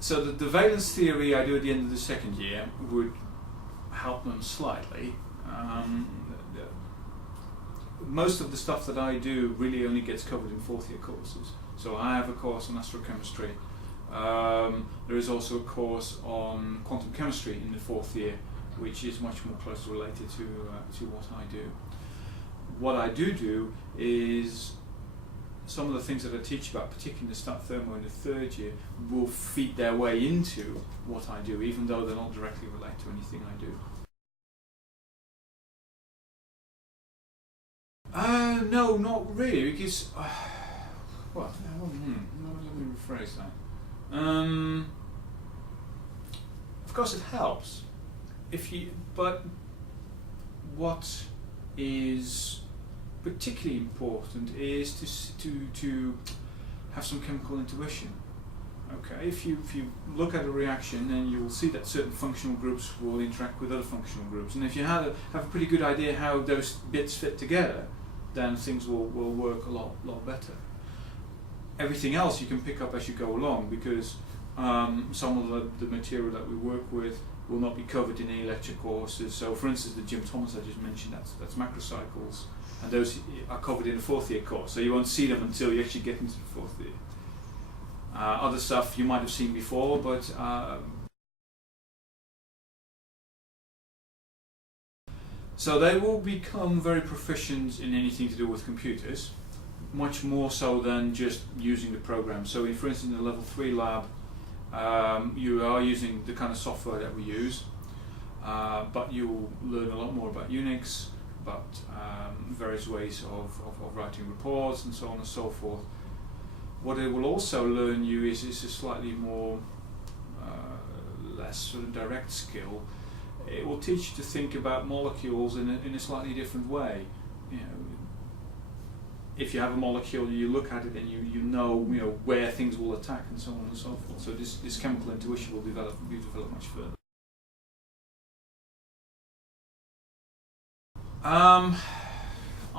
So the valence theory I do at the end of the second year would help them slightly. Most of the stuff that I do really only gets covered in fourth year courses. So I have a course on astrochemistry. There is also a course on quantum chemistry in the fourth year, which is much more closely related to what I do. What I do is some of the things that I teach about, particularly in the stat thermo in the third year, will feed their way into what I do, even though they're not directly related to anything I do. No, not really, because well, let me rephrase that. Of course, it helps but what is particularly important is to have some chemical intuition. Okay, if you look at a reaction, then you will see that certain functional groups will interact with other functional groups, and if you have a pretty good idea how those bits fit together, then things will work a lot better. Everything else you can pick up as you go along, because some of the material that we work with will not be covered in any lecture courses. So for instance, the Jim Thomas I just mentioned, that's macrocycles, and those are covered in the fourth year course, so you won't see them until you actually get into the fourth year. Other stuff you might have seen before, but so they will become very proficient in anything to do with computers, much more so than just using the program. So for instance, in the level 3 lab, you are using the kind of software that we use, but you'll learn a lot more about Unix, about various ways of writing reports and so on and so forth. What it will also learn you is a slightly more less sort of direct skill. It will teach you to think about molecules in a slightly different way. You know, if you have a molecule, you look at it and you know where things will attack and so on and so forth. So this chemical intuition will be developed much further.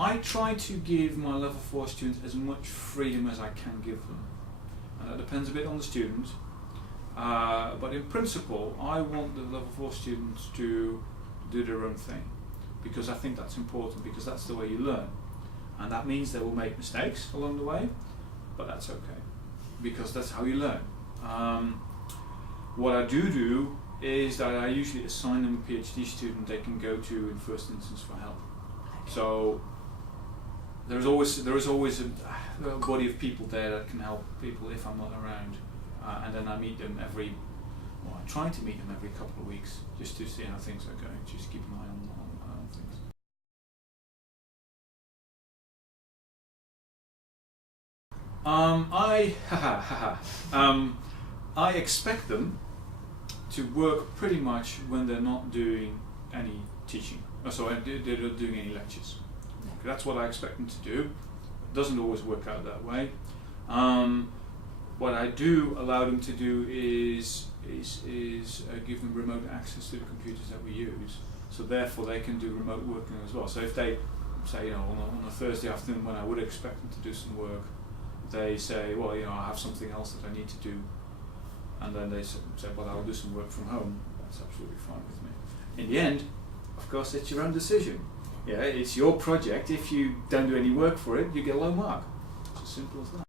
I try to give my level 4 students as much freedom as I can give them. That depends a bit on the student. But in principle, I want the level 4 students to do their own thing, because I think that's important, because that's the way you learn. And that means they will make mistakes along the way, but that's okay, because that's how you learn. What I do is that I usually assign them a PhD student they can go to in first instance for help. So there is always a body of people there that can help people if I'm not around. And then I meet them I try to meet them every couple of weeks, just to see how things are going, just keep an eye on things. I expect them to work pretty much when they're not doing any teaching. They're not doing any lectures. That's what I expect them to do. It doesn't always work out that way. What I do allow them to do is give them remote access to the computers that we use. So therefore they can do remote working as well. So if they say, on a Thursday afternoon when I would expect them to do some work, they say, well, I have something else that I need to do, and then they say, well, I'll do some work from home. That's absolutely fine with me. In the end, of course, it's your own decision. Yeah, it's your project. If you don't do any work for it, you get a low mark. It's as simple as that.